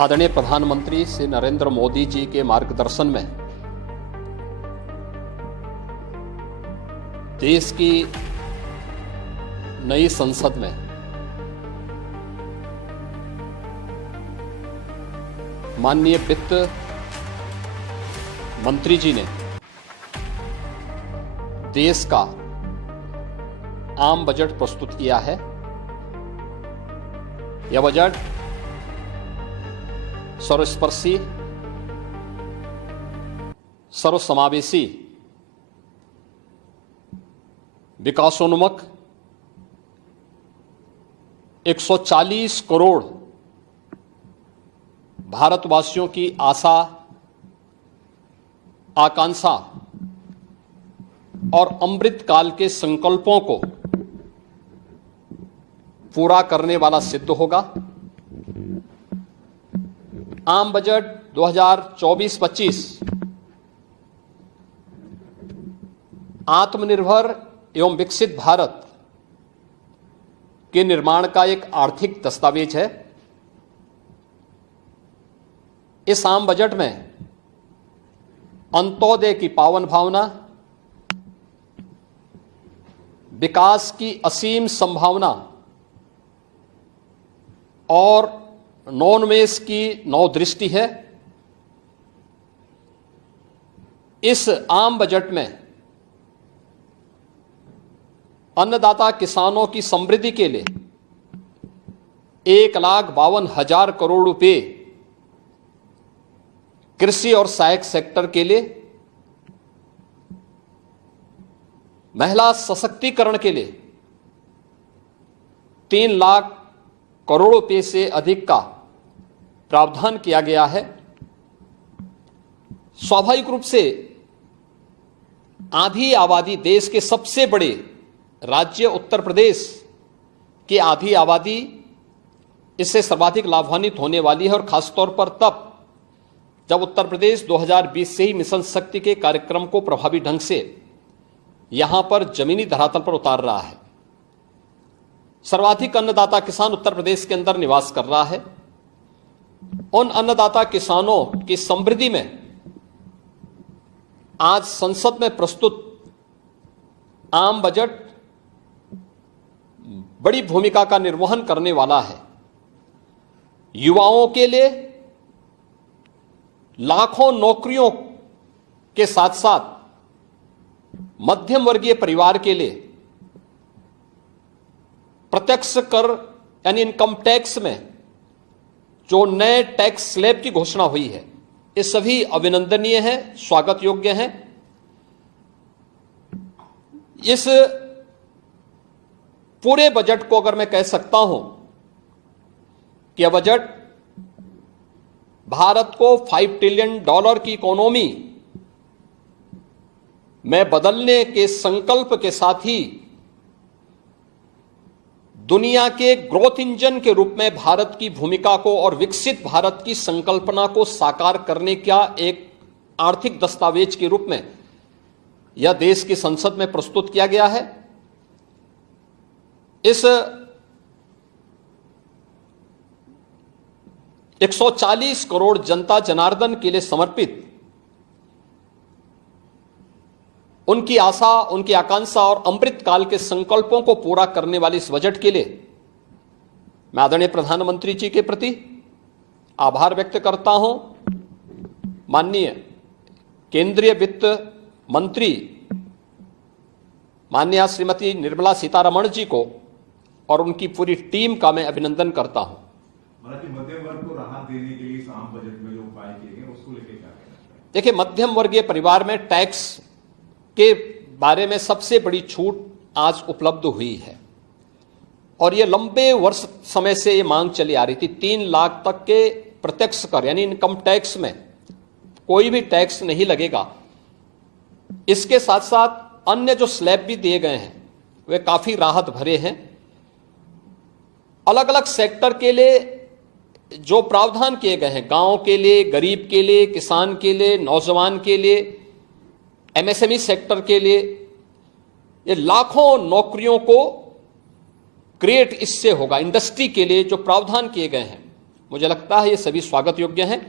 आदरणीय प्रधानमंत्री श्री नरेंद्र मोदी जी के मार्गदर्शन में देश की नई संसद में माननीय वित्त मंत्री जी ने देश का आम बजट प्रस्तुत किया है। यह बजट सर्वस्पर्शी, सर्वसमावेशी, विकासोन्मुख 140 करोड़ भारतवासियों की आशा, आकांक्षा और अमृत काल के संकल्पों को पूरा करने वाला सिद्ध होगा। आम बजट 2024-25 आत्मनिर्भर एवं विकसित भारत के निर्माण का एक आर्थिक दस्तावेज है। इस आम बजट में अंत्योदय की पावन भावना, विकास की असीम संभावना और नवोन्मेष की नवदृष्टि है। इस आम बजट में अन्नदाता किसानों की समृद्धि के लिए 1,52,000 करोड़ रुपए, कृषि और सहायक सेक्टर के लिए, महिला सशक्तिकरण के लिए 3 लाख करोड़ रुपए से अधिक का प्रावधान किया गया है। स्वाभाविक रूप से आधी आबादी, देश के सबसे बड़े राज्य उत्तर प्रदेश की आधी आबादी इससे सर्वाधिक लाभान्वित होने वाली है, और खासतौर पर तब जब उत्तर प्रदेश 2020 से ही मिशन शक्ति के कार्यक्रम को प्रभावी ढंग से यहां पर जमीनी धरातल पर उतार रहा है। सर्वाधिक अन्नदाता किसान उत्तर प्रदेश के अंदर निवास कर रहा है। उन अन्नदाता किसानों की समृद्धि में आज संसद में प्रस्तुत आम बजट बड़ी भूमिका का निर्वहन करने वाला है। युवाओं के लिए लाखों नौकरियों के साथ साथ मध्यम वर्गीय परिवार के लिए प्रत्यक्ष कर यानी इनकम टैक्स में जो नए टैक्स स्लैब की घोषणा हुई है, ये सभी अभिनंदनीय है, स्वागत योग्य है। इस पूरे बजट को अगर मैं कह सकता हूं कि यह बजट भारत को $5 ट्रिलियन की इकोनॉमी में बदलने के संकल्प के साथ ही दुनिया के ग्रोथ इंजन के रूप में भारत की भूमिका को और विकसित भारत की संकल्पना को साकार करने का एक आर्थिक दस्तावेज के रूप में यह देश की संसद में प्रस्तुत किया गया है। इस 140 करोड़ जनता जनार्दन के लिए समर्पित, उनकी आशा, उनकी आकांक्षा और अमृत काल के संकल्पों को पूरा करने वाले इस बजट के लिए मैं आदरणीय प्रधानमंत्री जी के प्रति आभार व्यक्त करता हूं। माननीय केंद्रीय वित्त मंत्री माननीय श्रीमती निर्मला सीतारमण जी को और उनकी पूरी टीम का मैं अभिनंदन करता हूं। मध्यम वर्ग को राहत देने के लिए इस आम बजट में जो उपाय किए गए उसको लेकर क्या कहना चाहिए? देखिए, मध्यम वर्गीय परिवार में टैक्स के बारे में सबसे बड़ी छूट आज उपलब्ध हुई है, और यह लंबे वर्ष समय से यह मांग चली आ रही थी। 3 लाख तक के प्रत्यक्ष कर यानी इनकम टैक्स में कोई भी टैक्स नहीं लगेगा। इसके साथ साथ अन्य जो स्लैब भी दिए गए हैं वे काफी राहत भरे हैं। अलग अलग सेक्टर के लिए जो प्रावधान किए गए हैं, गांव के लिए, गरीब के लिए, किसान के लिए, नौजवान के लिए, एमएसएमई सेक्टर के लिए, ये लाखों नौकरियों को क्रिएट इससे होगा। इंडस्ट्री के लिए जो प्रावधान किए गए हैं मुझे लगता है ये सभी स्वागत योग्य हैं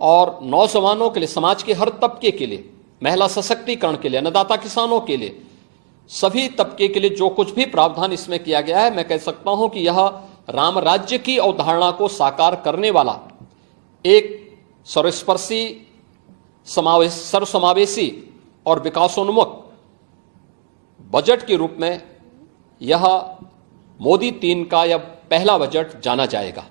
और नौजवानों के लिए, समाज के हर तबके के लिए, महिला सशक्तिकरण के लिए, अन्नदाता किसानों के लिए, सभी तबके के लिए जो कुछ भी प्रावधान इसमें किया गया है, मैं कह सकता हूं कि यह राम राज्य की अवधारणा को साकार करने वाला एक सर्वस्पर्शी, सर्वसमावेशी और विकासोन्मुख बजट के रूप में यह मोदी 3 का यह पहला बजट जाना जाएगा।